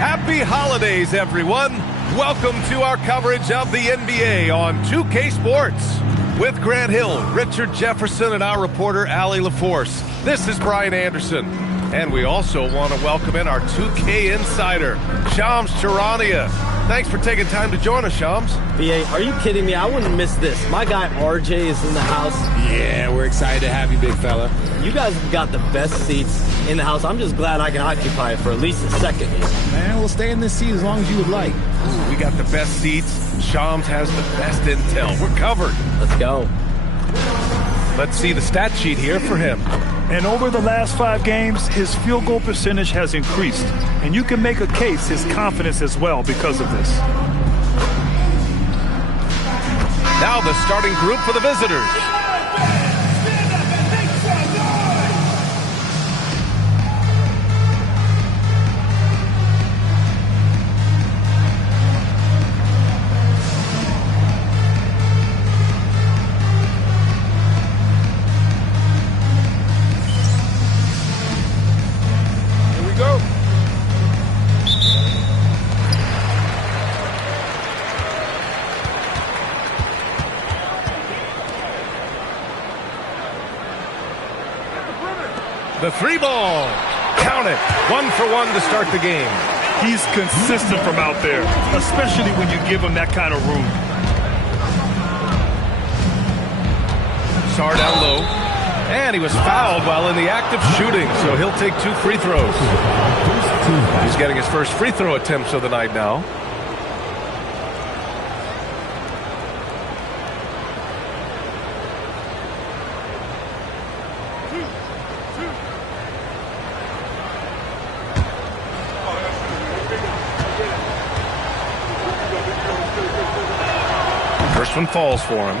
Happy holidays, everyone. Welcome to our coverage of the NBA on 2K Sports. With Grant Hill, Richard Jefferson, and our reporter, Allie LaForce. This is Brian Anderson. And we also want to welcome in our 2K insider, Shams Charania. Thanks for taking time to join us, Shams. BA, are you kidding me? I wouldn't miss this. My guy RJ is in the house. Yeah, we're excited to have you, big fella. You guys have got the best seats in the house. I'm just glad I can occupy it for at least a second here. Man, we'll stay in this seat as long as you would like. We got the best seats. Shams has the best intel. We're covered. Let's go. Let's see the stat sheet here for him. And over the last 5 games, his field goal percentage has increased. And you can make a case his confidence as well because of this. Now the starting group for the visitors. The 3 ball. Count it. 1 for 1 to start the game. He's consistent from out there, especially when you give him that kind of room. Sar down low. And he was fouled while in the act of shooting, so he'll take 2 free throws. He's getting his first free throw attempts of the night now. First one falls for him.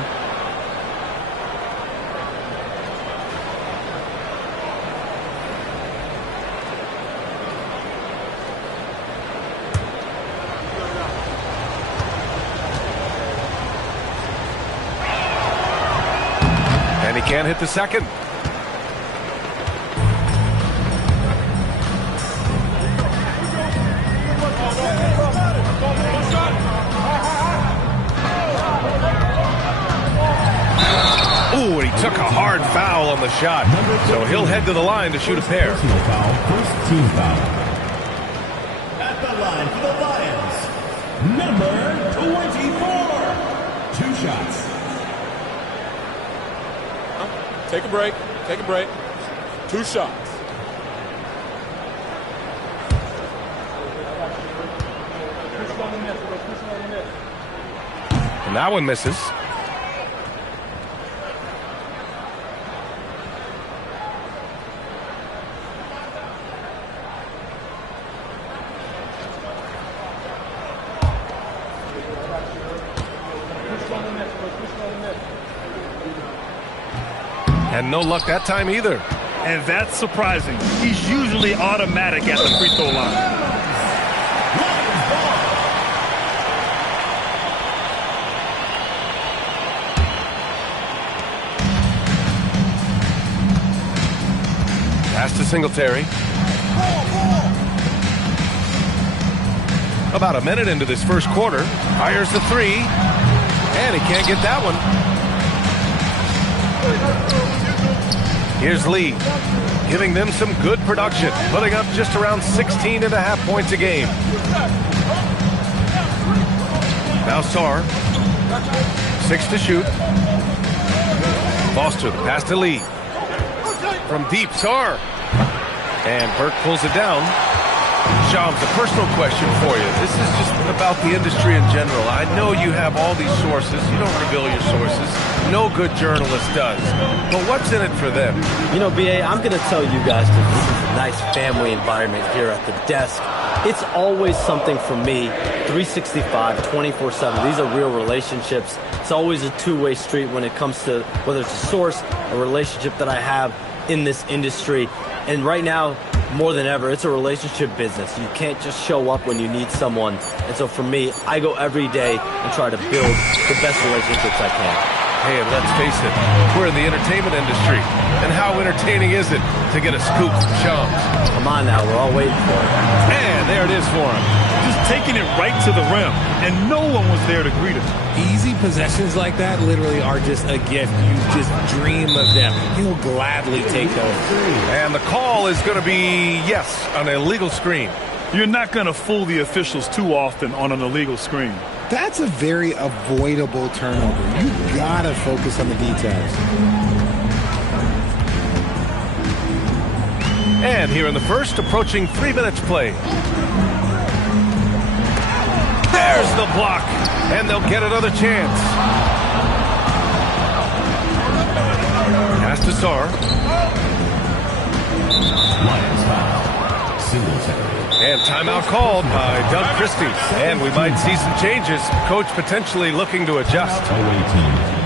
And he can't hit the second. Ooh, and he took a hard foul on the shot. So he'll head to the line to shoot a pair. First team foul. At the line for the Lions, number 24. 2 shots. Take a break. Take a break. 2 shots. And that one misses. And no luck that time either. And that's surprising. He's usually automatic at the free throw line. Pass to Singletary. About a minute into this first quarter. Fires the 3. And he can't get that one. Here's Lee, giving them some good production, putting up just around 16.5 points a game. Now Sar, 6 to shoot. Foster, the pass to Lee. From deep, Sar. And Burke pulls it down. Shams, a personal question for you. This is just about the industry in general. I know you have all these sources. You don't reveal your sources. No good journalist does. But what's in it for them? You know, BA, I'm going to tell you guys that this is a nice family environment here at the desk. It's always something for me, 365, 24/7. These are real relationships. It's always a two-way street when it comes to whether it's a source, a relationship that I have in this industry. And right now, more than ever, it's a relationship business. You can't just show up when you need someone. And so for me, I go every day and try to build the best relationships I can. Hey, and let's face it, we're in the entertainment industry. And how entertaining is it to get a scoop from Shams? Come on now, we're all waiting for it. And there it is for him. Just taking it right to the rim, and no one was there to greet him. Easy possessions like that literally are just a gift. You just dream of them. He'll gladly take those. And the call is going to be, yes, an illegal screen. You're not going to fool the officials too often on an illegal screen. That's a very avoidable turnover. You gotta focus on the details. And here in the first, approaching 3 minutes play. There's the block, and they'll get another chance. Pass to Sar. Lions foul. Singletary. And timeout called by Doug Christie. And we might see some changes. Coach potentially looking to adjust. Away team.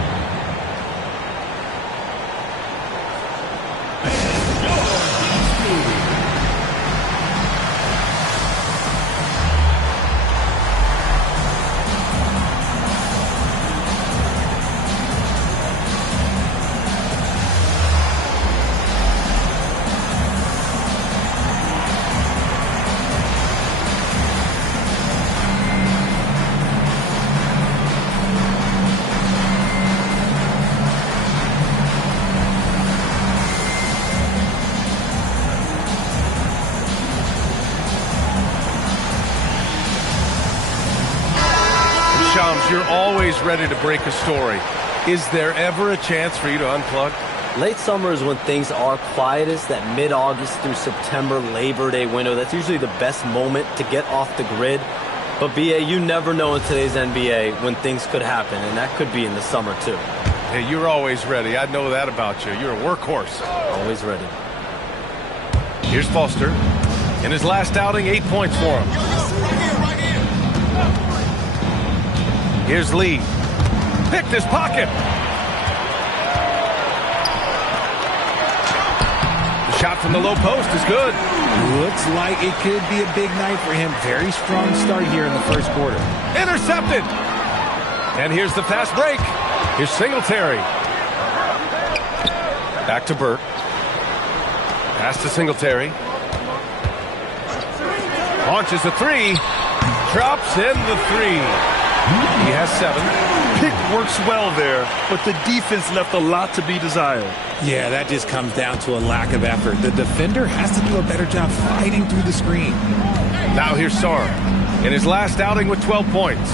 Shams, you're always ready to break a story. Is there ever a chance for you to unplug? Late summer is when things are quietest, that mid-August through September Labor Day window. That's usually the best moment to get off the grid. But, B.A., you never know in today's NBA when things could happen, and that could be in the summer, too. Hey, you're always ready. I know that about you. You're a workhorse. Always ready. Here's Foster. In his last outing, 8 points for him. Here's Lee. Picked his pocket. The shot from the low post is good. Looks like it could be a big night for him. Very strong start here in the first quarter. Intercepted. And here's the fast break. Here's Singletary. Back to Burke. Pass to Singletary. Launches a three. Drops in the three. He has 7. Pick works well there, but the defense left a lot to be desired. Yeah, that just comes down to a lack of effort. The defender has to do a better job fighting through the screen. Now here's Sar in his last outing with 12 points.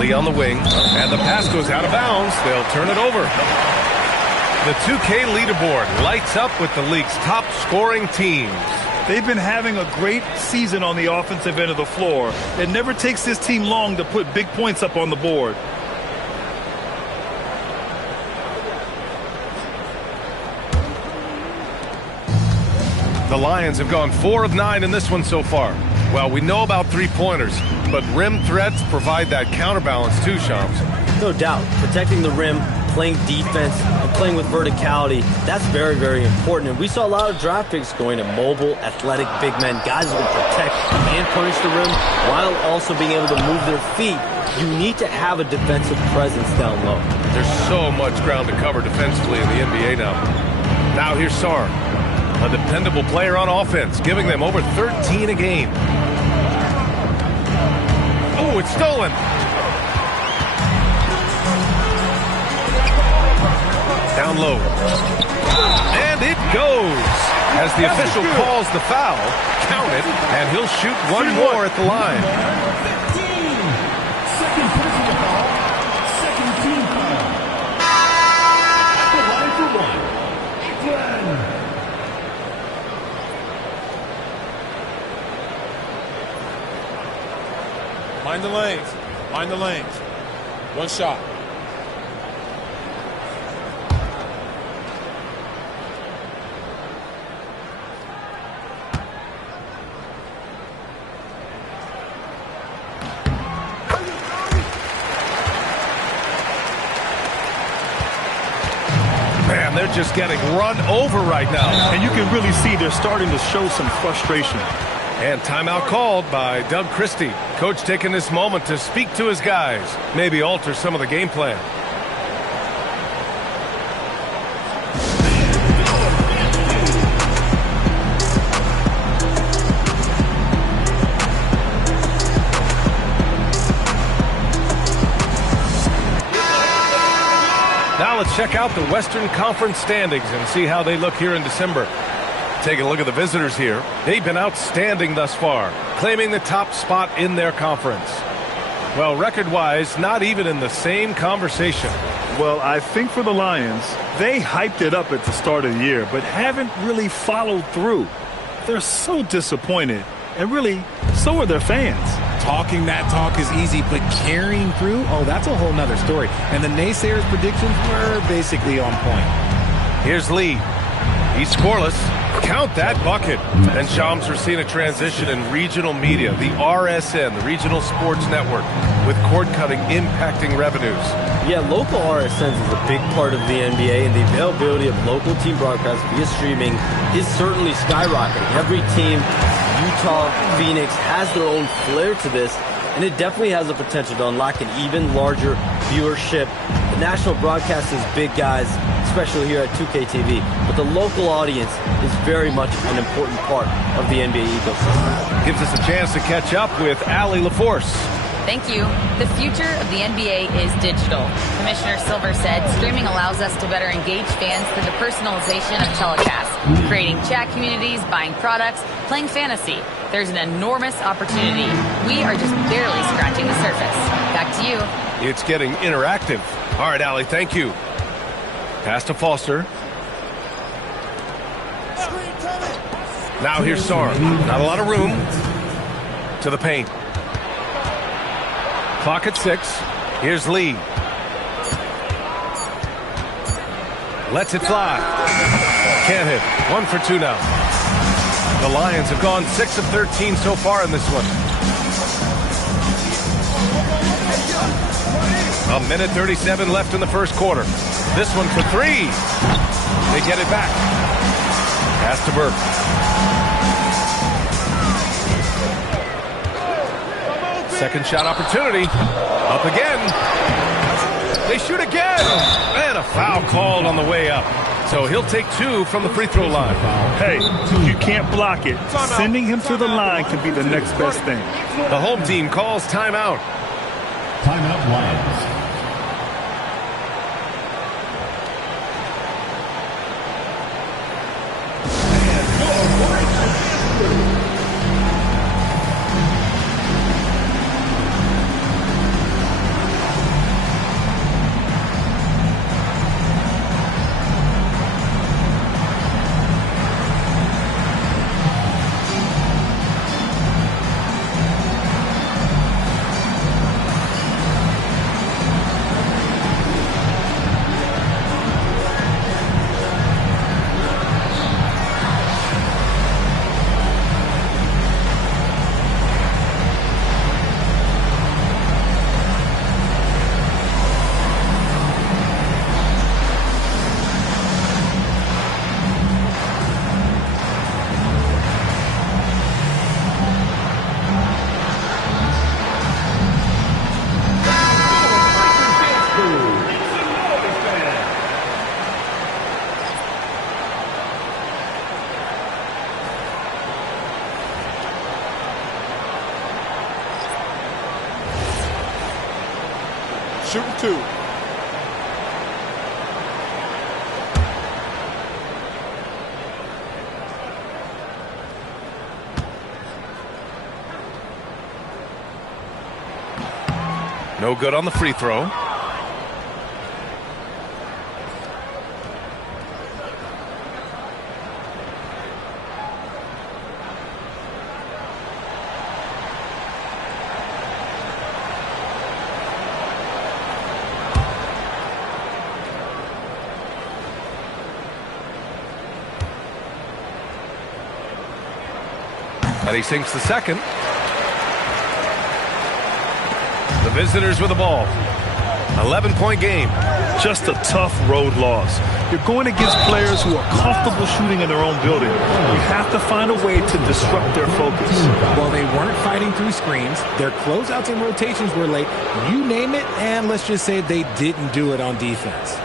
Lee on the wing, and the pass goes out of bounds. They'll turn it over. The 2K leaderboard lights up with the league's top scoring teams. They've been having a great season on the offensive end of the floor. It never takes this team long to put big points up on the board. The Lions have gone 4 of 9 in this one so far. Well, we know about three-pointers, but rim threats provide that counterbalance too, Shams. No doubt. Protecting the rim, playing defense, and playing with verticality, that's very, very important. And we saw a lot of draft picks going to mobile, athletic big men, guys who can protect and punish the rim while also being able to move their feet. You need to have a defensive presence down low. There's so much ground to cover defensively in the NBA now. Now here's Sar, a dependable player on offense, giving them over 13 a game. Oh, it's stolen. Down low. And it goes. As the official calls the foul, count it, and he'll shoot one more at the line. 15. Second personal foul. Second team foul. The line for one. Mind the lanes. Mind the lanes. One shot. Man, they're just getting run over right now. And you can really see they're starting to show some frustration. And timeout called by Doug Christie. Coach taking this moment to speak to his guys, maybe alter some of the game plan. Now let's check out the Western Conference standings and see how they look here in December. Take a look at the visitors here. They've been outstanding thus far, claiming the top spot in their conference. Well, record-wise, not even in the same conversation. Well, I think for the Lions, they hyped it up at the start of the year, but haven't really followed through. They're so disappointed, and really, so are their fans. Talking that talk is easy, but carrying through, oh, that's a whole nother story. And the naysayers' predictions were basically on point. Here's Lee. He's scoreless. Count that bucket. And Shams, we're seeing a transition in regional media, the RSN, the Regional Sports Network, with cord-cutting impacting revenues. Yeah, local RSNs is a big part of the NBA, and the availability of local team broadcasts via streaming is certainly skyrocketing. Every team, Utah, Phoenix, has their own flair to this, and it definitely has the potential to unlock an even larger viewership. The national broadcast is big, guys, especially here at 2K TV, but the local audience is very much an important part of the NBA ecosystem. Gives us a chance to catch up with Allie LaForce. Thank you. The future of the NBA is digital. Commissioner Silver said streaming allows us to better engage fans through the personalization of telecasts, creating chat communities, buying products, playing fantasy. There's an enormous opportunity. We are just barely scratching the surface. Back to you. It's getting interactive. All right, Allie, thank you. Pass to Foster. Now here's Sarr. Not a lot of room. To the paint. Clock at 6. Here's Lee. Lets it fly. Can't hit. 1 for 2 now. The Lions have gone 6 of 13 so far in this one. A minute 37 left in the first quarter. This one for 3. They get it back. Pass to Burke. Second shot opportunity. Up again. They shoot again. And a foul called on the way up. So he'll take 2 from the free throw line. Hey, you can't block it. Sending him to the line can be the next best thing. The home team calls timeout. Timeout Lions. Shooting 2. No good on the free throw. And he sinks the second. The visitors with the ball. 11-point game. just a tough road loss. You're going against players who are comfortable shooting in their own building. You have to find a way to disrupt their focus. Well, they weren't fighting through screens. Their closeouts and rotations were late. You name it, and let's just say they didn't do it on defense.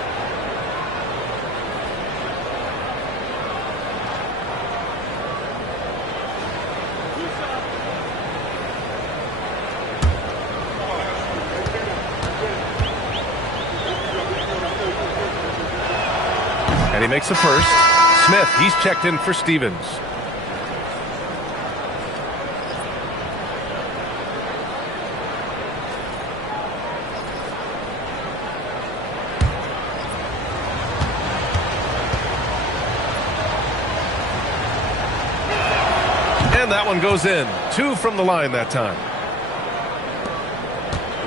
And he makes the first. Smith, he's checked in for Stevens. And that one goes in. 2 from the line that time.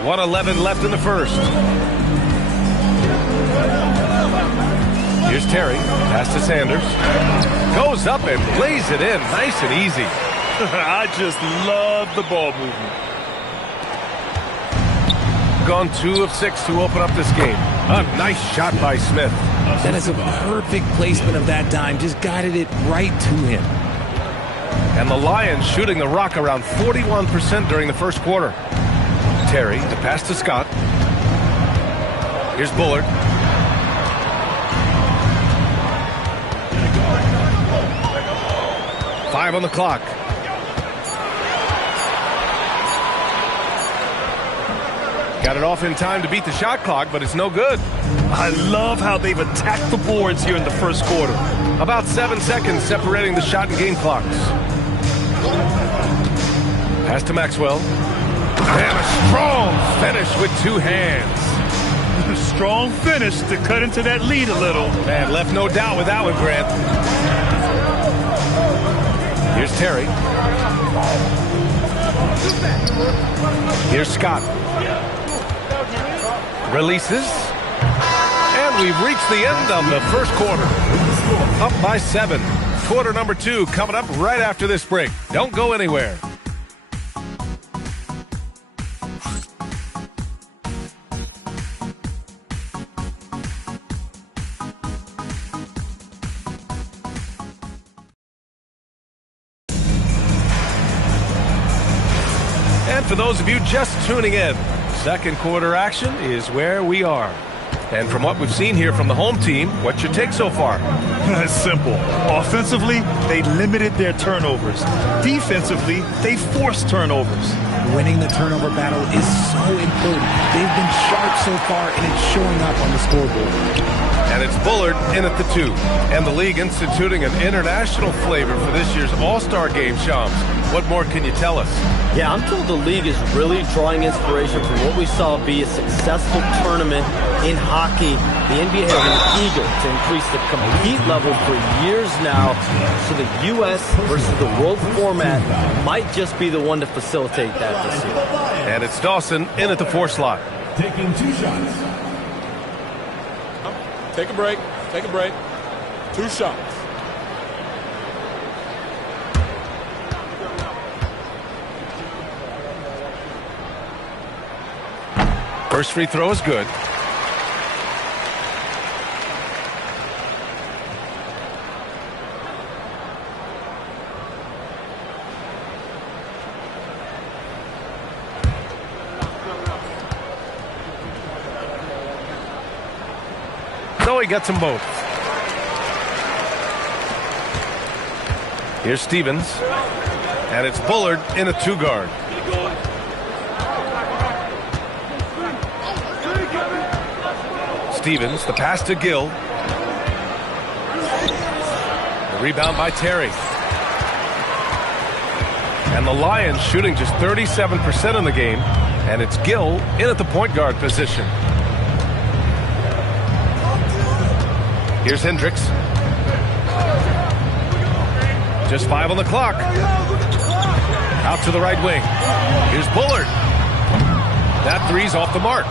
1:11 left in the first. Here's Terry. Pass to Sanders. Goes up and lays it in. Nice and easy. I just love the ball movement. Gone 2 of 6 to open up this game. A nice shot by Smith. That is a perfect placement of that dime. Just guided it right to him. And the Lions shooting the rock around 41% during the first quarter. Terry, the pass to Scott. Here's Bullard. Five on the clock. Got it off in time to beat the shot clock, but it's no good. I love how they've attacked the boards here in the first quarter. About 7 seconds separating the shot and game clocks. Pass to Maxwell. And a strong finish with 2 hands. Strong finish to cut into that lead a little. Man, left no doubt with that one, Grant. Here's Terry. Here's Scott. Releases. And we've reached the end of the first quarter. Up by 7. Quarter number 2 coming up right after this break. Don't go anywhere. And for those of you just tuning in, second quarter action is where we are. And from what we've seen here from the home team, what's your take so far? It's simple. Offensively, they limited their turnovers. Defensively, they forced turnovers. Winning the turnover battle is so important. They've been sharp so far, and it's showing up on the scoreboard. And it's Bullard in at the 2. And the league instituting an international flavor for this year's All-Star game, Shams. What more can you tell us? Yeah, I'm told the league is really drawing inspiration from what we saw be a successful tournament in hockey. The NBA has been eager to increase the compete level for years now, so the U.S. versus the world format might just be the one to facilitate that this year. And it's Dawson in at the 4 slot. Taking 2 shots. Take a break. Take a break. 2 shots. First free throw is good. So he gets them both. Here's Stevens. And it's Bullard in a 2 guard. Stevens, the pass to Gill. The rebound by Terry. And the Lions shooting just 37% in the game. And it's Gill in at the point guard position. Here's Hendricks. Just 5 on the clock. Out to the right wing. Here's Bullard. That 3's off the mark.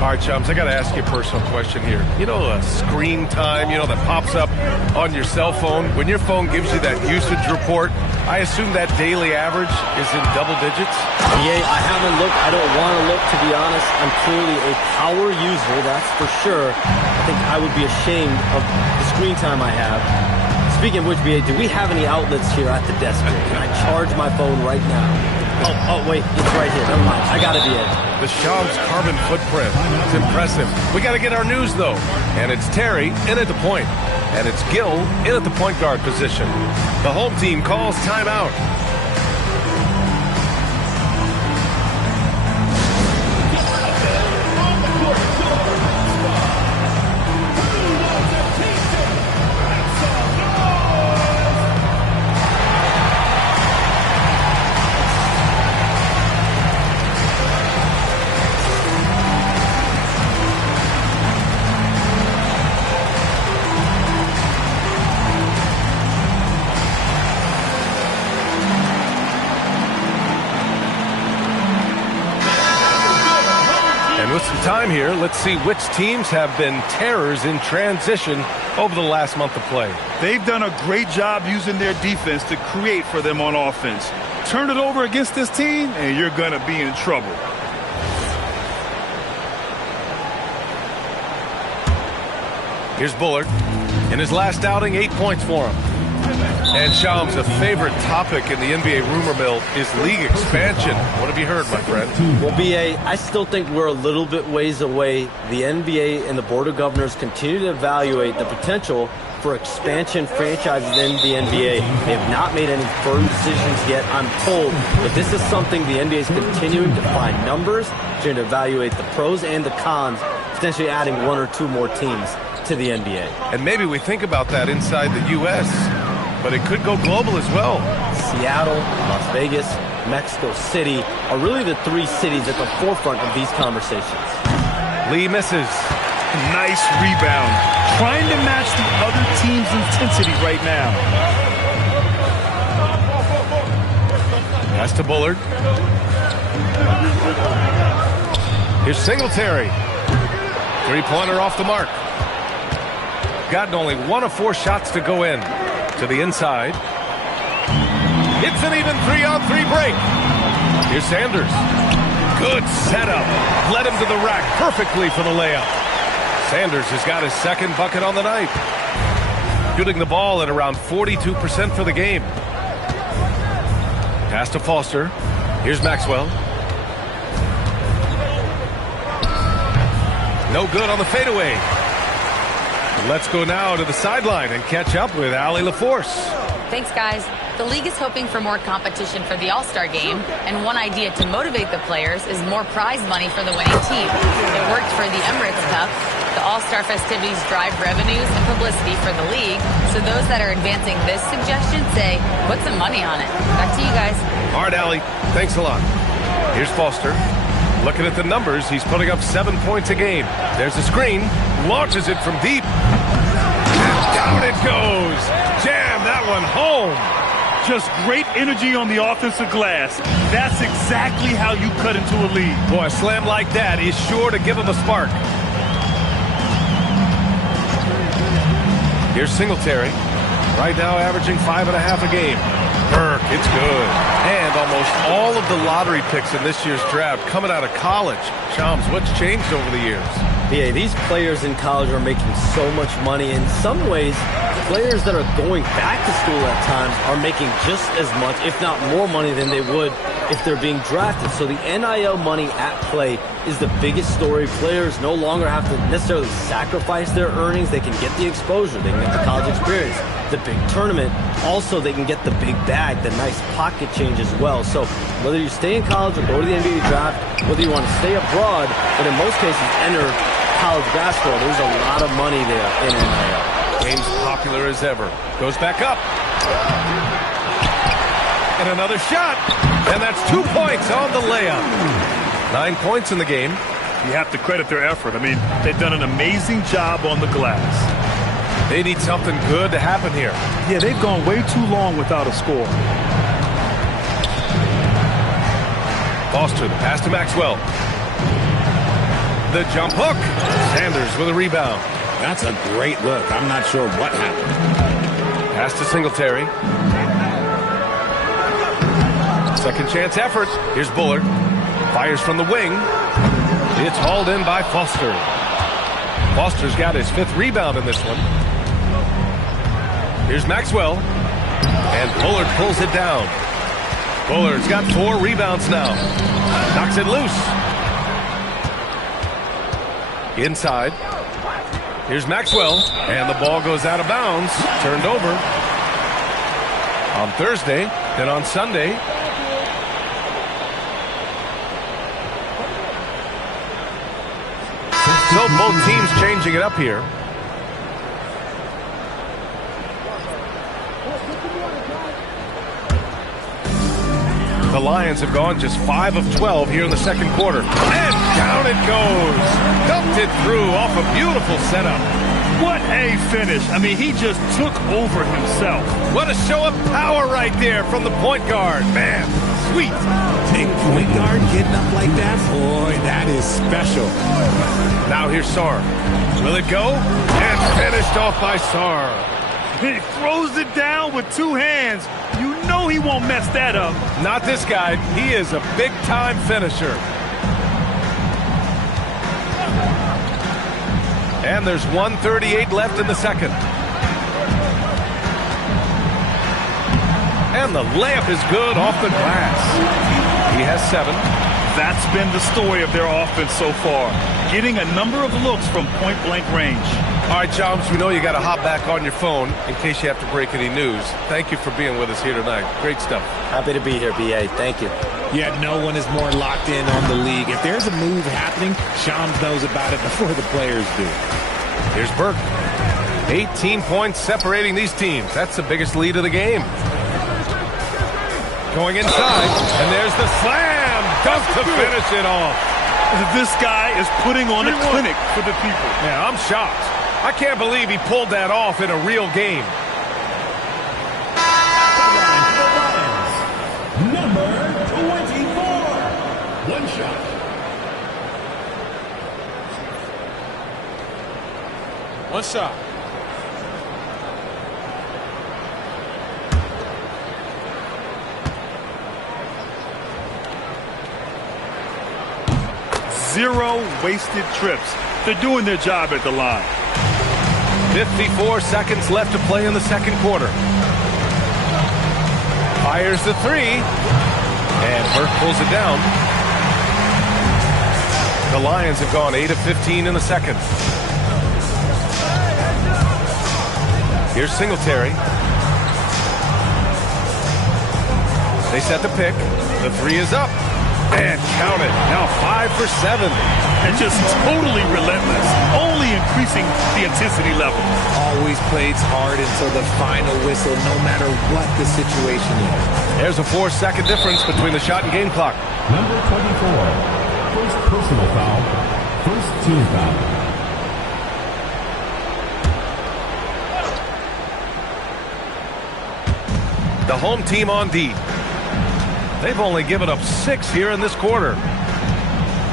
All right, chums, I got to ask you a personal question here. You know, screen time, that pops up on your cell phone. When your phone gives you that usage report, I assume that daily average is in double digits? Yeah, I haven't looked. I don't want to look, to be honest. I'm clearly a power user, that's for sure. I think I would be ashamed of the screen time I have. Speaking of which, BA, do we have any outlets here at the desk? Can I charge my phone right now? Oh, wait, it's right here. Never mind. I got to be in. The Shams carbon footprint. It's impressive. We got to get our news, though. And it's Terry in at the point. And it's Gil in at the point guard position. The home team calls timeout. With some time here, let's see which teams have been terrors in transition over the last month of play. They've done a great job using their defense to create for them on offense. Turn it over against this team, and you're going to be in trouble. Here's Bullard. In his last outing, 8 points for him. And Shams, a favorite topic in the NBA rumor mill is league expansion. What have you heard, my friend? Well, BA, I still think we're a little bit ways away. The NBA and the Board of Governors continue to evaluate the potential for expansion franchises in the NBA. They have not made any firm decisions yet, I'm told, but this is something the NBA is continuing to find numbers, trying to evaluate the pros and the cons, potentially adding 1 or 2 more teams to the NBA. And maybe we think about that inside the U.S., but it could go global as well. Seattle, Las Vegas, Mexico City are really the 3 cities at the forefront of these conversations. Lee misses. Nice rebound. Trying to match the other team's intensity right now. Pass to Bullard. Here's Singletary. 3-pointer off the mark. Gotten only 1 of 4 shots to go in. To the inside. It's an even 3-on-3 break. Here's Sanders. Good setup. Led him to the rack perfectly for the layup. Sanders has got his second bucket on the night. Shooting the ball at around 42% for the game. Pass to Foster. Here's Maxwell. No good on the fadeaway. Let's go now to the sideline and catch up with Allie LaForce. Thanks, guys. The league is hoping for more competition for the All-Star game, and one idea to motivate the players is more prize money for the winning team. It worked for the Emirates Cup. The All-Star festivities drive revenues and publicity for the league, so those that are advancing this suggestion say, put some money on it. Back to you guys. All right, Allie. Thanks a lot. Here's Foster. Looking at the numbers, he's putting up 7 points a game. There's a screen. Launches it from deep. And down it goes. Jam that one home. Just great energy on the offensive glass. That's exactly how you cut into a lead. Boy, a slam like that is sure to give him a spark. Here's Singletary. Right now averaging 5.5 a game. Burke, it's good. And almost all of the lottery picks in this year's draft coming out of college. Shams, what's changed over the years? Yeah, these players in college are making so much money. In some ways, players that are going back to school at times are making just as much, if not more money than they would if they're being drafted. So the NIL money at play is the biggest story. Players no longer have to necessarily sacrifice their earnings. They can get the exposure. They can get the college experience, the big tournament. Also, they can get the big bag, the nice pocket change as well. So whether you stay in college or go to the NBA draft, whether you want to stay abroad, but in most cases enter college basketball, there's a lot of money there in NIL. Game's popular as ever. Goes back up. And another shot. And that's 2 points on the layup. 9 points in the game. You have to credit their effort. I mean, they've done an amazing job on the glass. They need something good to happen here. Yeah, they've gone way too long without a score. Foster, the pass to Maxwell. The jump hook. Sanders with a rebound. That's a great look. I'm not sure what happened. Pass to Singletary. Second chance effort. Here's Bullard. Fires from the wing. It's hauled in by Foster. Foster's got his 5th rebound in this one. Here's Maxwell. And Bullard pulls it down. Bullard's got 4 rebounds now. Knocks it loose. Inside. Here's Maxwell. And the ball goes out of bounds. Turned over. On Thursday, then on Sunday. So both teams changing it up here. The Lions have gone just 5 of 12 here in the second quarter. And down it goes. Dumped it through off a beautiful setup. What a finish. I mean, he just took over himself. What a show of power right there from the point guard. Man, sweet. Big point guard getting up like that? Boy, that is special. Now here's Sarr. Will it go? And finished off by Sarr. He throws it down with 2 hands. You know he won't mess that up. Not this guy. He is a big-time finisher. And there's 1:38 left in the second. And the layup is good off the glass. He has 7. That's been the story of their offense so far. Getting a number of looks from point-blank range. All right, Chums, we know you got to hop back on your phone in case you have to break any news. Thank you for being with us here tonight. Great stuff. Happy to be here, B.A. Thank you. Yeah, no one is more locked in on the league. If there's a move happening, Shams knows about it before the players do. Here's Burke. 18 points separating these teams. That's the biggest lead of the game. Going inside, and there's the slam. Dunk to finish it off. This guy is putting on a clinic for the people. Yeah, I'm shocked. I can't believe he pulled that off in a real game. Number 24. One shot. One shot. Zero wasted trips. They're doing their job at the line. 54 seconds left to play in the second quarter. Fires the 3. And Burke pulls it down. The Lions have gone 8 of 15 in the second. Here's Singletary. They set the pick. The 3 is up. And count it. Now 5 for 7. And just totally relentless. Only increasing the intensity level. Always plays hard until the final whistle, no matter what the situation is. There's a 4-second difference between the shot and game clock. Number 24. First personal foul. First team foul. The home team on D. They've only given up 6 here in this quarter.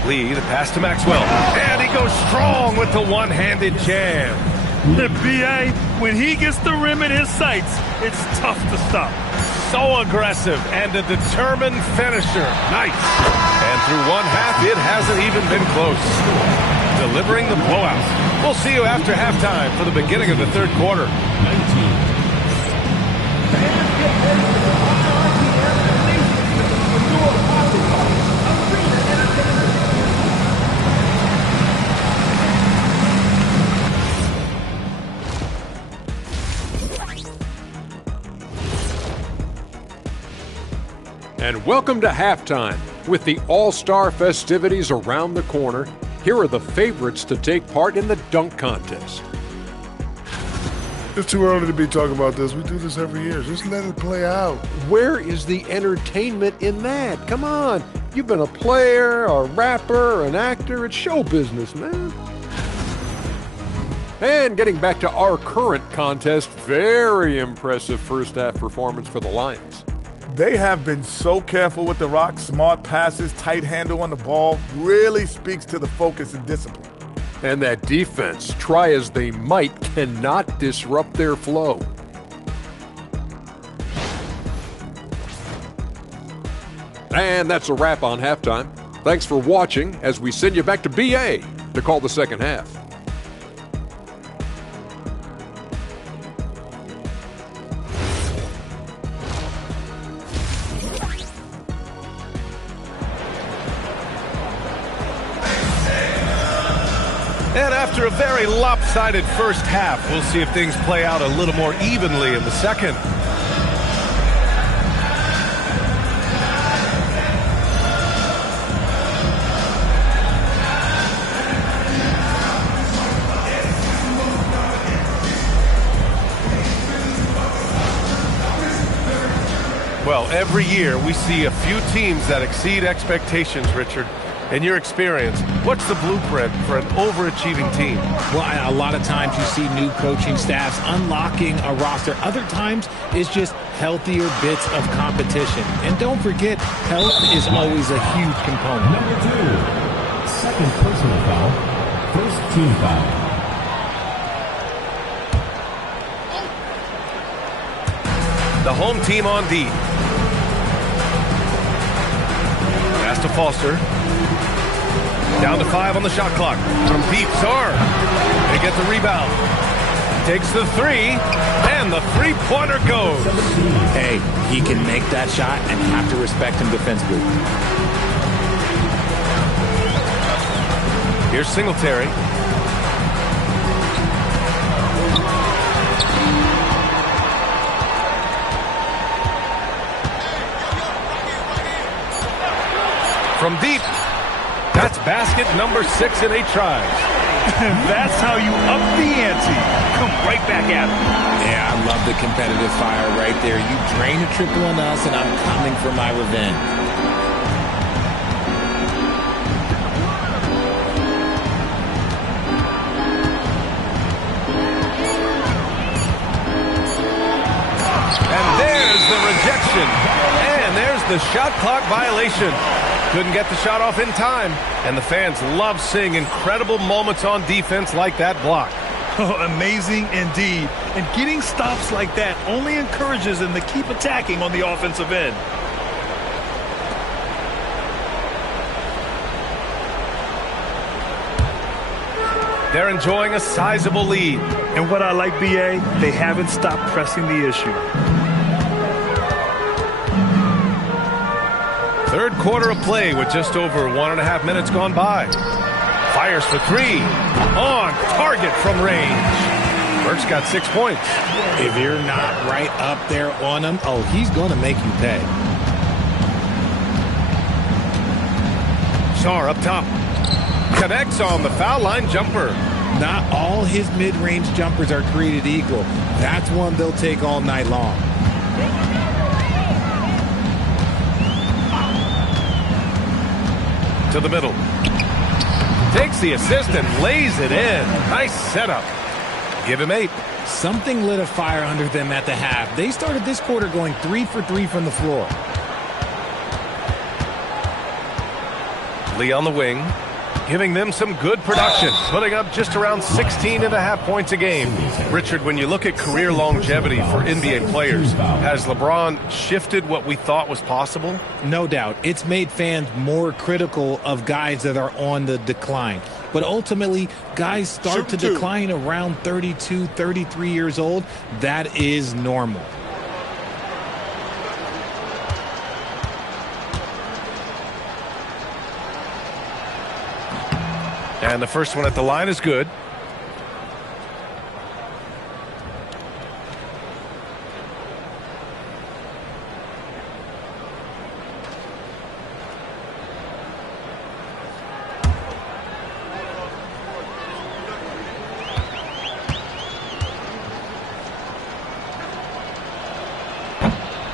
Lee, the pass to Maxwell. And he goes strong with the one-handed jam. The B.A., when he gets the rim in his sights, it's tough to stop. So aggressive and a determined finisher. Nice. And through one half, it hasn't even been close. Delivering the blowout. We'll see you after halftime for the beginning of the third quarter. 19. And welcome to halftime. With the All-Star festivities around the corner, here are the favorites to take part in the dunk contest. It's too early to be talking about this. We do this every year. Just let it play out. Where is the entertainment in that? Come on. You've been a player, a rapper, an actor. It's show business, man. And getting back to our current contest, very impressive first-half performance for the Lions. They have been so careful with the rock. Smart passes, tight handle on the ball. Really speaks to the focus and discipline. And that defense, try as they might, cannot disrupt their flow. And that's a wrap on halftime. Thanks for watching as we send you back to BA to call the second half. And after a very lopsided first half, we'll see if things play out a little more evenly in the second. Well, every year we see a few teams that exceed expectations, Richard. In your experience, what's the blueprint for an overachieving team? Well, a lot of times you see new coaching staffs unlocking a roster. Other times it's just healthier bits of competition. And don't forget, health is always a huge component. Number 2, second personal foul, first team foul. The home team on D. Pass to Foster. Down to 5 on the shot clock. From deep, Sar. They get the rebound. Takes the 3, and the three-pointer goes. Hey, he can make that shot and have to respect him defensively. Here's Singletary. From deep. That's basket number 6 in 8 tries. That's how you up the ante. Come right back at him. Yeah, I love the competitive fire right there. You drain a triple on us, and I'm coming for my revenge. And there's the rejection. And there's the shot clock violation. Couldn't get the shot off in time, and the fans love seeing incredible moments on defense like that block. Oh, amazing indeed. And getting stops like that only encourages them to keep attacking on the offensive end. They're enjoying a sizable lead. And what I like, BA, they haven't stopped pressing the issue. Third quarter of play with just over 1.5 minutes gone by. Fires for 3. On target from range. Burke's got 6 points. If you're not right up there on him, oh, he's going to make you pay. Sar up top. Connects on the foul line jumper. Not all his mid-range jumpers are created equal. That's one they'll take all night long. To the middle. Takes the assist and lays it in. Nice setup. Give him 8. Something lit a fire under them at the half. They started this quarter going 3 for 3 from the floor. Lee on the wing, giving them some good production, putting up just around 16.5 points a game. Richard, when you look at career longevity for NBA players, has LeBron shifted what we thought was possible? No doubt. It's made fans more critical of guys that are on the decline. But ultimately, guys start to decline around 32, 33 years old. That is normal. And the first one at the line is good.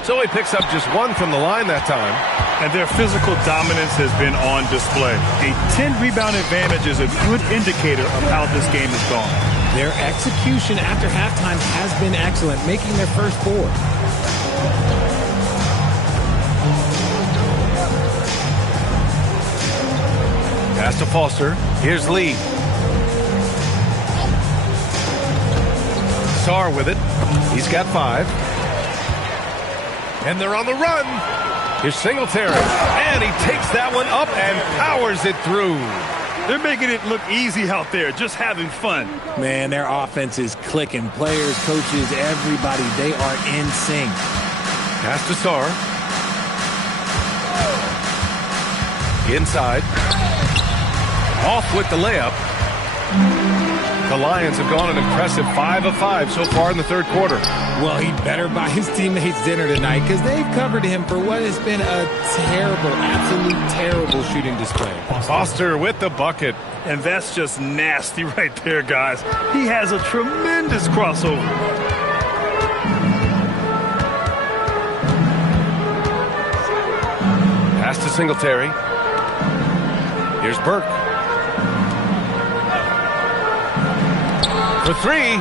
So he picks up just 1 from the line that time. And their physical dominance has been on display. A 10-rebound advantage is a good indicator of how this game has gone. Their execution after halftime has been excellent, making their first 4. Pass to Foster. Here's Lee. Sar with it. He's got 5. And they're on the run. Here's Singletary, and he takes that one up and powers it through. They're making it look easy out there, just having fun. Man, their offense is clicking. Players, coaches, everybody, they are in sync. Pass to Sarr. Inside. Off with the layup. The Lions have gone an impressive 5 of 5 so far in the third quarter. Well, he better buy his teammates dinner tonight because they've covered him for what has been a terrible, absolute terrible shooting display. Foster with the bucket. And that's just nasty right there, guys. He has a tremendous crossover. Pass to Singletary. Here's Burke. For three.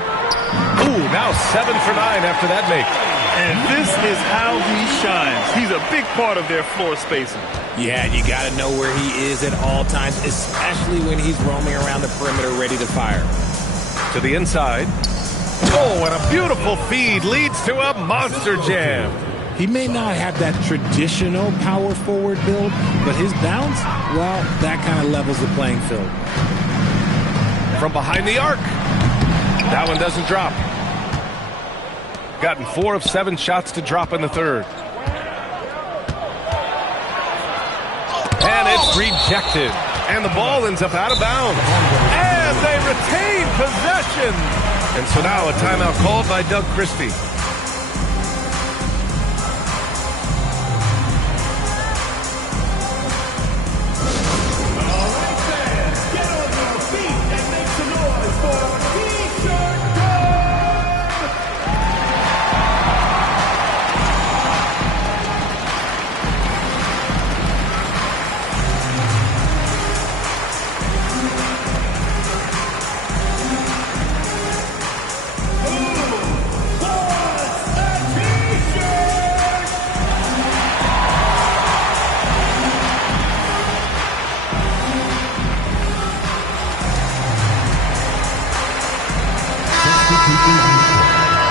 Ooh, now 7 for 9 after that make. And this is how he shines. He's a big part of their floor spacing. Yeah, you got to know where he is at all times, especially when he's roaming around the perimeter ready to fire. To the inside. Oh, and a beautiful feed leads to a monster jam. He may not have that traditional power forward build, but his bounce, well, that kind of levels the playing field. From behind the arc. That one doesn't drop. Gotten 4 of 7 shots to drop in the third. And it's rejected. And the ball ends up out of bounds. And they retain possession. And so now a timeout called by Doug Christie.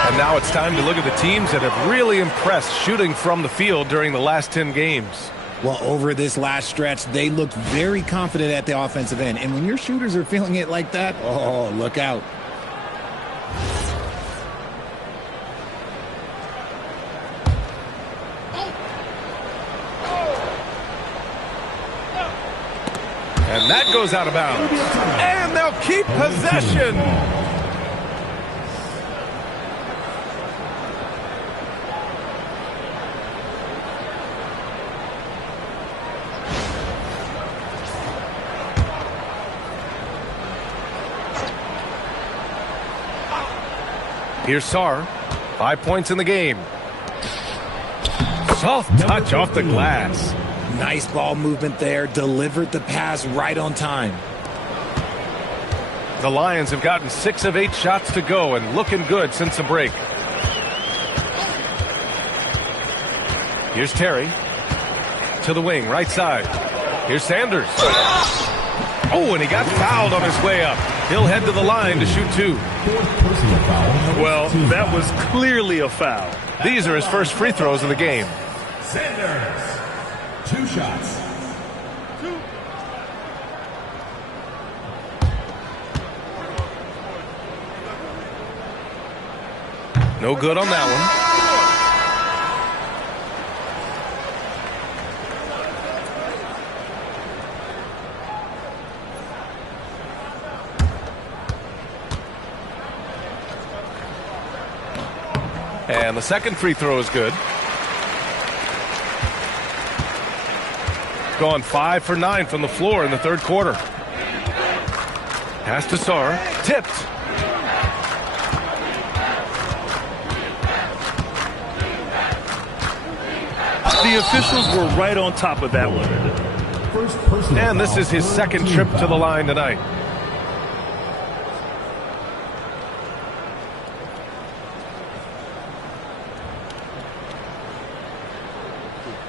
And now it's time to look at the teams that have really impressed shooting from the field during the last 10 games. Well, over this last stretch, they looked very confident at the offensive end. And when your shooters are feeling it like that, oh, look out. And that goes out of bounds. And they'll keep possession. Here's Sarr. 5 points in the game. Soft touch off the glass. Nice ball movement there. Delivered the pass right on time. The Lions have gotten 6 of 8 shots to go and looking good since the break. Here's Terry. To the wing, right side. Here's Sanders. Oh, and he got fouled on his way up. He'll head to the line to shoot 2. Well, that was clearly a foul. These are his first free throws of the game. Sanders, 2 shots. No good on that one. And the second free throw is good. Gone 5 for 9 from the floor in the third quarter. Pass to Sarr. Tipped. The officials were right on top of that one. And this is his second trip to the line tonight.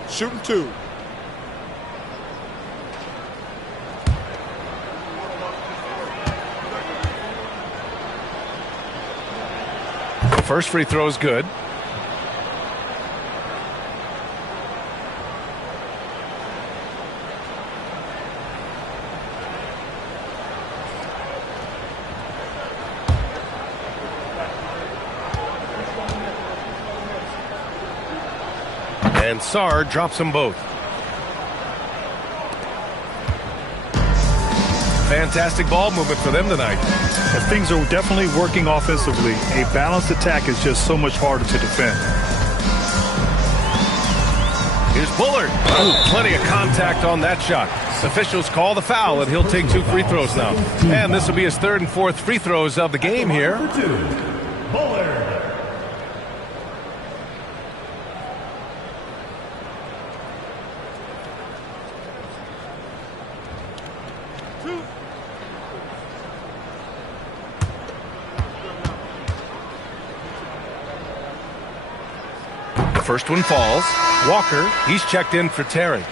Shooting 2. First free throw is good. And Sarr drops them both. Fantastic ball movement for them tonight. And things are definitely working offensively. A balanced attack is just so much harder to defend. Here's Bullard. Ooh, plenty of contact on that shot. Officials call the foul, and he'll take 2 free throws now. And this will be his 3rd and 4th free throws of the game here. Bullard. The first one falls. Walker, he's checked in for Terry.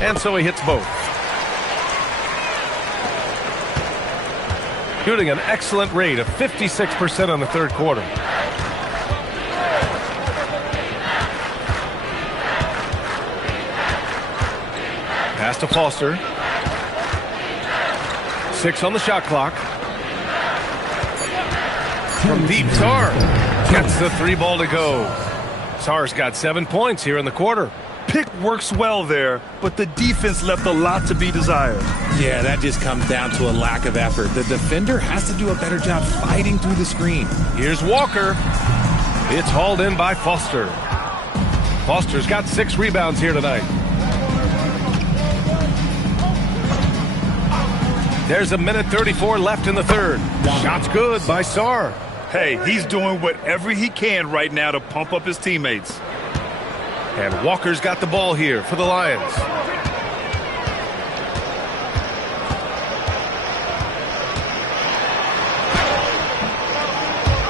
And so he hits both. Shooting an excellent rate of 56% on the 3rd quarter. Pass to Foster. 6 on the shot clock. From deep, Sarr gets the 3 ball to go. Sarr's got 7 points here in the quarter. Pick works well there, but the defense left a lot to be desired. Yeah, that just comes down to a lack of effort. The defender has to do a better job fighting through the screen. Here's Walker. It's hauled in by Foster. Foster's got 6 rebounds here tonight. There's a minute 34 left in the 3rd. Shot's good by Sarr. Hey, he's doing whatever he can right now to pump up his teammates. And Walker's got the ball here for the Lions.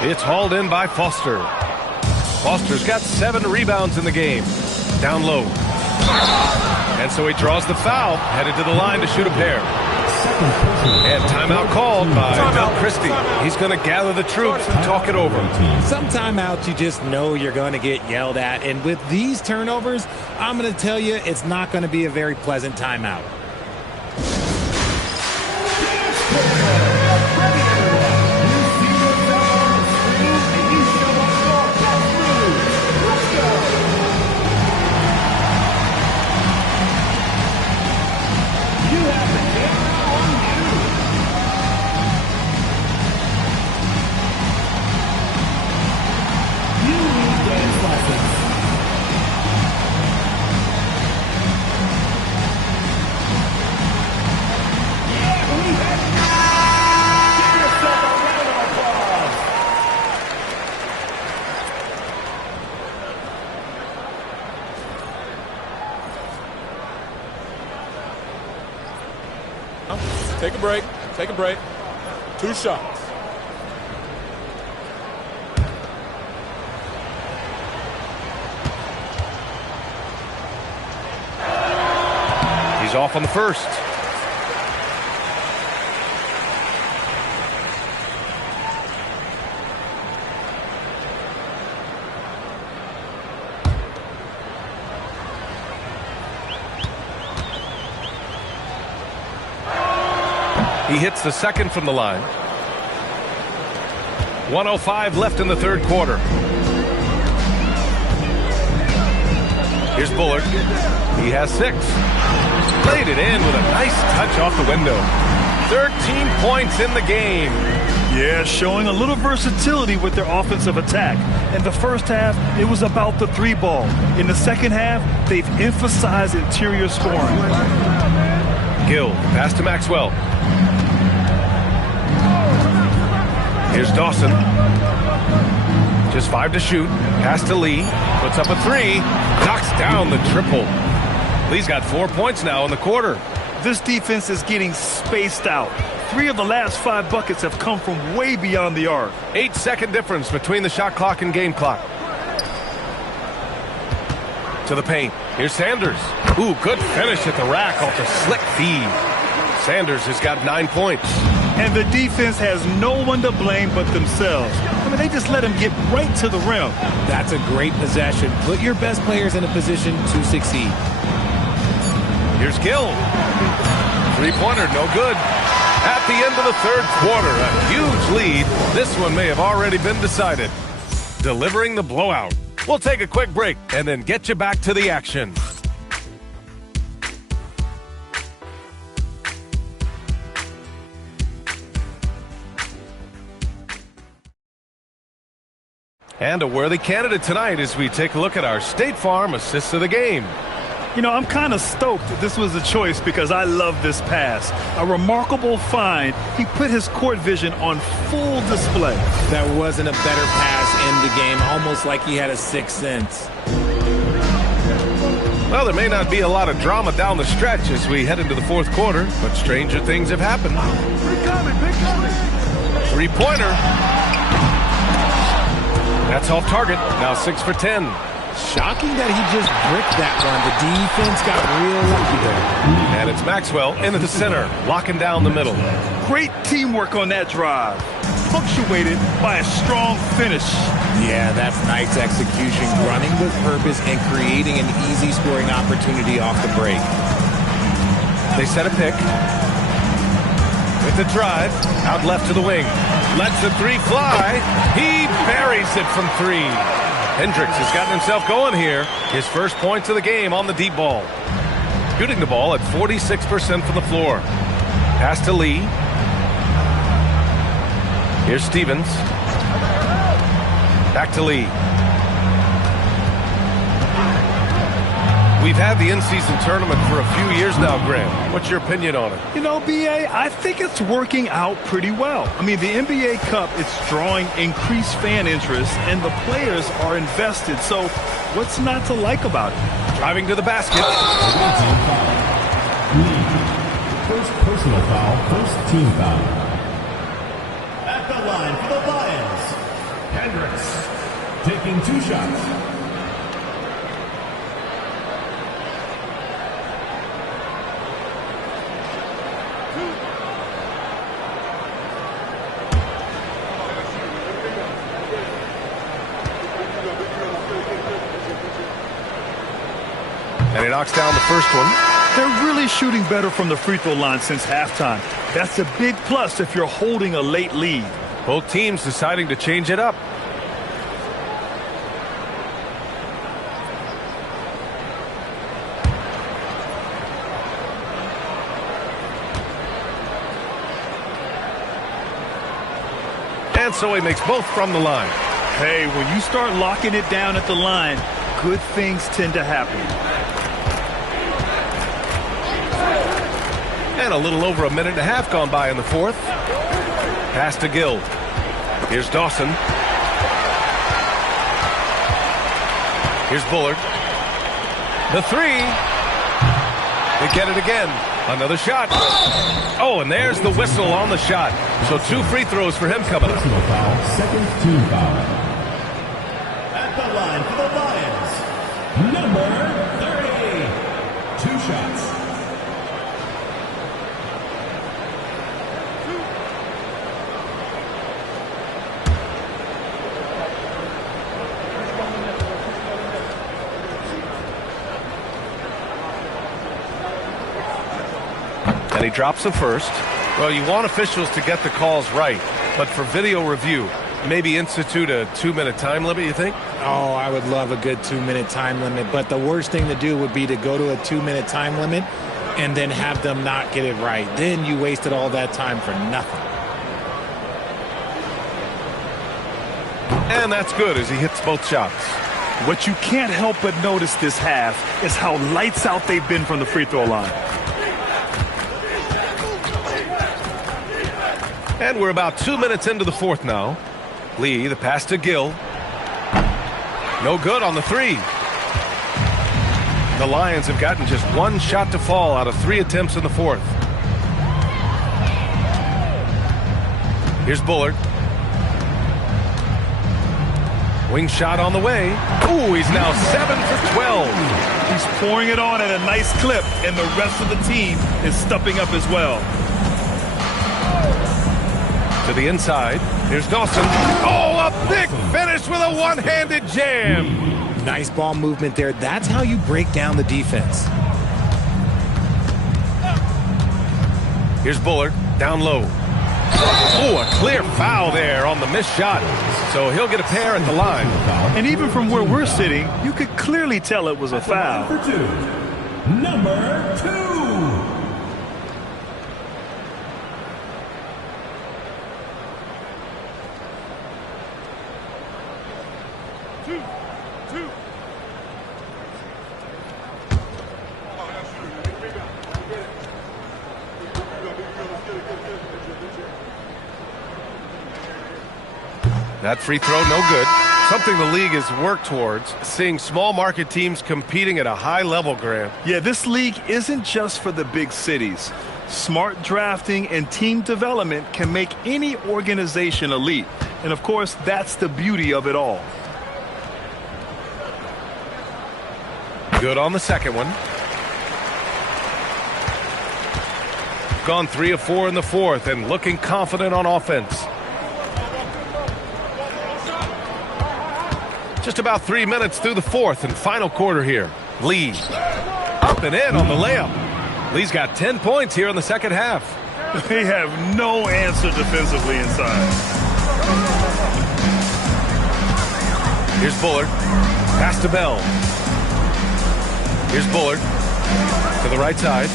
It's hauled in by Foster. Foster's got 7 rebounds in the game. Down low. And so he draws the foul, headed to the line to shoot a pair. And timeout called by Doug Christie. He's going to gather the troops and talk it over. Some timeouts you just know you're going to get yelled at. And with these turnovers, I'm going to tell you it's not going to be a very pleasant timeout. Take a break. Take a break. 2 shots. He's off on the first. He hits the second from the line. 1:05 left in the 3rd quarter. Here's Bullard. He has 6. Played it in with a nice touch off the window. 13 points in the game. Yeah, showing a little versatility with their offensive attack. In the first half, it was about the 3 ball. In the second half, they've emphasized interior scoring. Gill, pass to Maxwell. Here's Dawson. Just 5 to shoot. Pass to Lee. Puts up a 3. Knocks down the triple. Lee's got 4 points now in the quarter. This defense is getting spaced out. 3 of the last 5 buckets have come from way beyond the arc. 8-second difference between the shot clock and game clock. To the paint. Here's Sanders. Ooh, good finish at the rack off the slick feed. Sanders has got 9 points. And the defense has no one to blame but themselves. I mean, they just let him get right to the rim. That's a great possession. Put your best players in a position to succeed. Here's Gill. Three-pointer, no good. At the end of the third quarter, a huge lead. This one may have already been decided. Delivering the blowout. We'll take a quick break and then get you back to the action. And a worthy candidate tonight as we take a look at our State Farm assists of the game. You know, I'm kind of stoked that this was a choice because I love this pass. A remarkable find. He put his court vision on full display. That wasn't a better pass in the game, almost like he had a sixth sense. Well, there may not be a lot of drama down the stretch as we head into the fourth quarter, but stranger things have happened. Three-pointer. That's off target. Now 6 for 10. Shocking that he just bricked that one. The defense got real lucky there. And it's Maxwell into the center, locking down the middle. Great teamwork on that drive. Punctuated by a strong finish. Yeah, that's nice execution. Running with purpose and creating an easy scoring opportunity off the break. They set a pick. With the drive, out left to the wing. Lets the three fly. He buries it from three. Hendricks has gotten himself going here. His first points of the game on the deep ball. Shooting the ball at 46% from the floor. Pass to Lee. Here's Stevens. Back to Lee. We've had the in-season tournament for a few years now, Grant. What's your opinion on it? You know, B.A., I think it's working out pretty well. I mean, the NBA Cup, it's drawing increased fan interest, and the players are invested. So what's not to like about it? Driving to the basket. First personal foul, first team foul. At the line for the Lions, Hendricks taking 2 shots. And he knocks down the first one. They're really shooting better from the free throw line since halftime. That's a big plus if you're holding a late lead. Both teams deciding to change it up. And so he makes both from the line. Hey, when you start locking it down at the line, good things tend to happen. And a little over a minute and a half gone by in the fourth. Pass to Gill. Here's Dawson. Here's Bullard. The three. They get it again. Another shot. Oh, and there's the whistle on the shot. So 2 free throws for him coming up. Personal foul, second team foul. At the line for the Lions, number 30. 2 shots. And he drops the first. Well, you want officials to get the calls right, but for video review, maybe institute a 2-minute time limit, you think? Oh, I would love a good 2-minute time limit, but the worst thing to do would be to go to a 2-minute time limit and then have them not get it right. Then you wasted all that time for nothing. And that's good as he hits both shots. What you can't help but notice this half is how lights out they've been from the free throw line. And we're about 2 minutes into the fourth now. Lee, the pass to Gill. No good on the three. The Lions have gotten just 1 shot to fall out of 3 attempts in the fourth. Here's Bullard. Wing shot on the way. Ooh, he's now 7 for 12. He's pouring it on at a nice clip, and the rest of the team is stepping up as well. To the inside. Here's Dawson. Oh, a big finish with a one-handed jam. Nice ball movement there. That's how you break down the defense. Here's Bullard, down low. Oh, a clear foul there on the missed shot. So he'll get a pair at the line. And even from where we're sitting, you could clearly tell it was a foul. For two. Number 2. That free throw, no good. Something the league has worked towards, seeing small market teams competing at a high level, Grant. Yeah, this league isn't just for the big cities. Smart drafting and team development can make any organization elite. And of course, that's the beauty of it all. Good on the second one. Gone 3 of 4 in the fourth and looking confident on offense. Just about 3 minutes through the fourth and final quarter here. Lee up and in on the layup. Lee's got 10 points here in the second half. They have no answer defensively inside. Here's Bullard. Pass to Bell. Here's Bullard to the right side.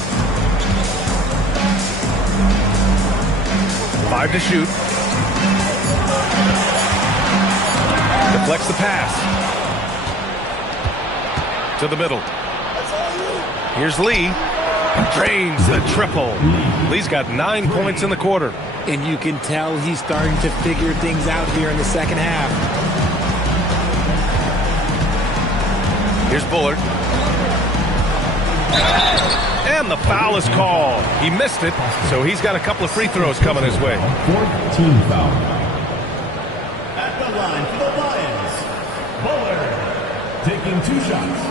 5 to shoot. Deflects the pass. To the middle. Here's Lee. Drains the triple. Lee's got 9 points in the quarter. And you can tell he's starting to figure things out here in the second half. Here's Bullard. And the foul is called. He missed it, so he's got a couple of free throws coming his way. 14 foul. At the line for the Lions, Bullard taking 2 shots.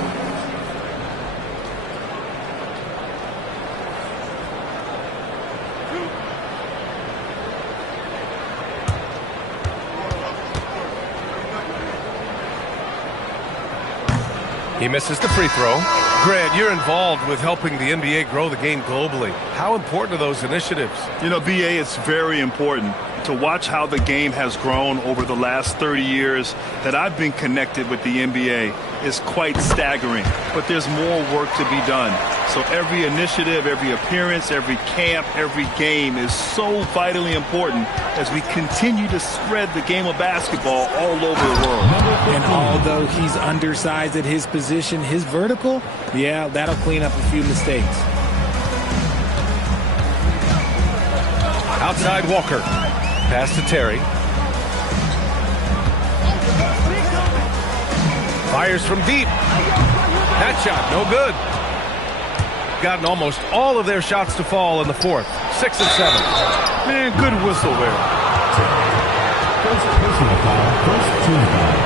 He misses the free throw. Grant, you're involved with helping the NBA grow the game globally. How important are those initiatives? You know, BA, it's very important to watch how the game has grown over the last 30 years that I've been connected with the NBA is quite staggering. But there's more work to be done. So every initiative, every appearance, every camp, every game is so vitally important as we continue to spread the game of basketball all over the world. And although he's undersized at his position, his vertical, yeah, that'll clean up a few mistakes. Outside Walker. Pass to Terry. Fires from deep. That shot, no good. Gotten almost all of their shots to fall in the fourth. 6 and 7. Man, good whistle there. First personal foul, first team foul.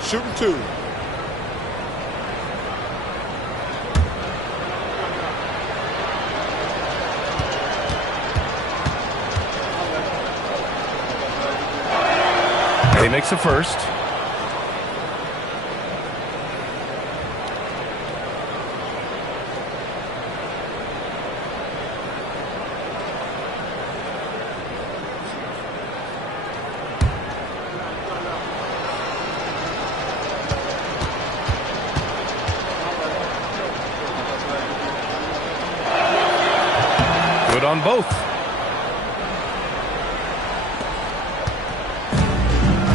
Shooting 2. He makes a first. Good on both.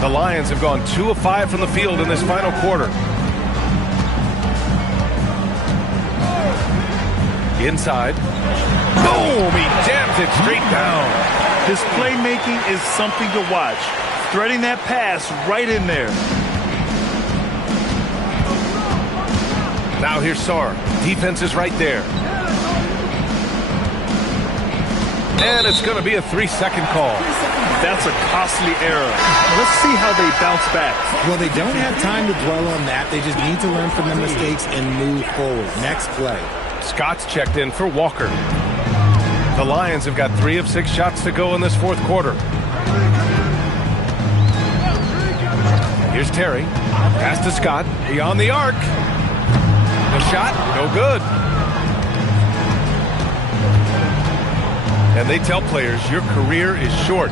The Lions have gone 2 of 5 from the field in this final quarter. Inside. Boom! He jams it straight down. His playmaking is something to watch. Threading that pass right in there. Now here's Sarr. Defense is right there. And it's going to be a 3-second call. That's a costly error. Let's see how they bounce back. Well, they don't have time to dwell on that. They just need to learn from their mistakes and move forward. Next play. Scott's checked in for Walker. The Lions have got 3 of 6 shots to go in this fourth quarter. Here's Terry. Pass to Scott. Beyond the arc. The shot, no good. And they tell players your career is short.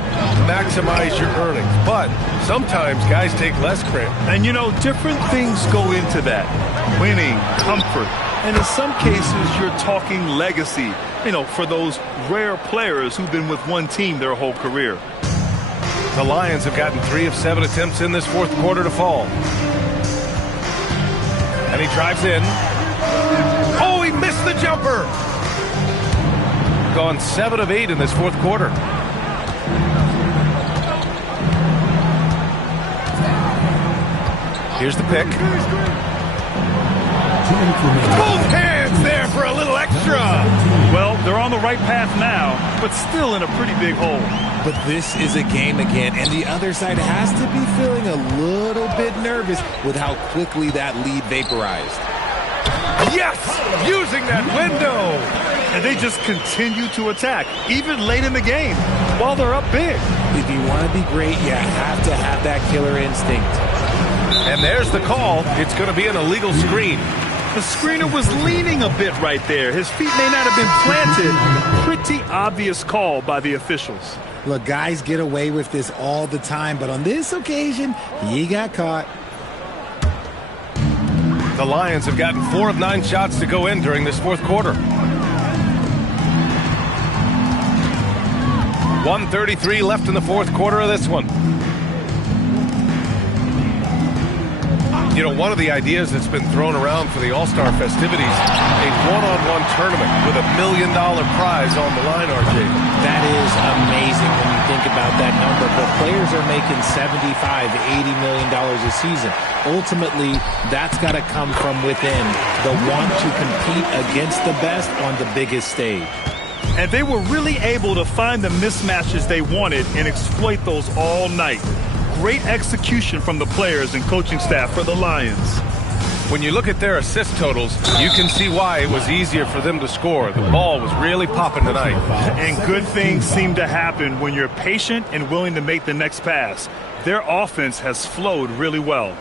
Maximize your earnings. But sometimes guys take less credit. And, you know, different things go into that. Winning, comfort, and in some cases you're talking legacy, you know, for those rare players who've been with one team their whole career. The Lions have gotten 3 of 7 attempts in this fourth quarter to fall. And he drives in. Oh, he missed the jumper. Gone 7 of 8 in this fourth quarter. Here's the pick. Both hands there for a little extra. Well, they're on the right path now, but still in a pretty big hole. But this is a game again, and the other side has to be feeling a little bit nervous with how quickly that lead vaporized. Yes! Using that window! And they just continue to attack, even late in the game, while they're up big. If you want to be great, you have to have that killer instinct. And there's the call. It's going to be an illegal screen. The screener was leaning a bit right there. His feet may not have been planted. Pretty obvious call by the officials. Look, guys get away with this all the time, but on this occasion, he got caught. The Lions have gotten 4 of 9 shots to go in during this fourth quarter. 1:33 left in the fourth quarter of this one. You know, one of the ideas that's been thrown around for the All-Star festivities, a one-on-one tournament with $1 million prize on the line, RJ. That is amazing when you think about that number. But players are making $75 to $80 million a season. Ultimately, that's got to come from within. The want to compete against the best on the biggest stage. And they were really able to find the mismatches they wanted and exploit those all night. Great execution from the players and coaching staff for the Lions. When you look at their assist totals, you can see why it was easier for them to score. The ball was really popping tonight. And good things seem to happen when you're patient and willing to make the next pass. Their offense has flowed really well.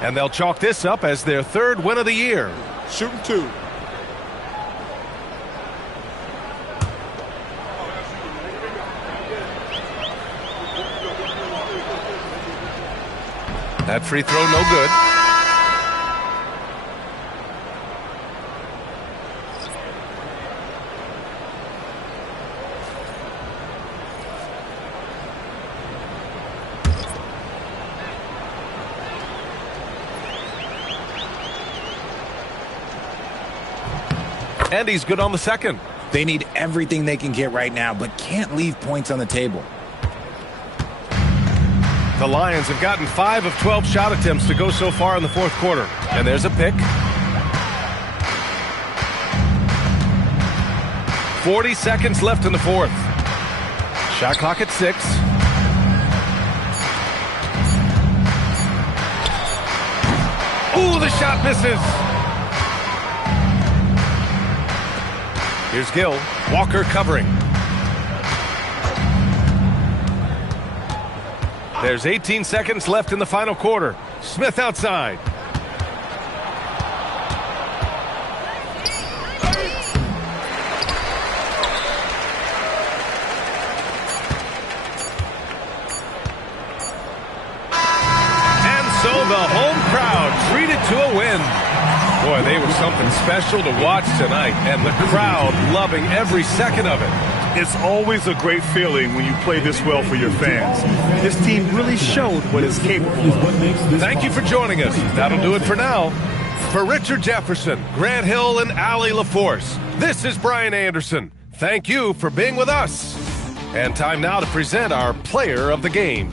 And they'll chalk this up as their 3rd win of the year. Shooting 2. That free throw, no good. And he's good on the second. They need everything they can get right now, but can't leave points on the table. The Lions have gotten 5 of 12 shot attempts to go so far in the fourth quarter. And there's a pick. 40 seconds left in the fourth. Shot clock at 6. Ooh, the shot misses. Here's Gill. Walker covering. There's 18 seconds left in the final quarter. Smith outside. And so the home crowd treated to a win. Boy, they were something special to watch tonight, and the crowd loving every second of it. It's always a great feeling when you play this well for your fans. This team really showed what it's capable of. Thank you for joining us. That'll do it for now. For Richard Jefferson, Grant Hill, and Allie LaForce, this is Brian Anderson. Thank you for being with us. And time now to present our player of the game.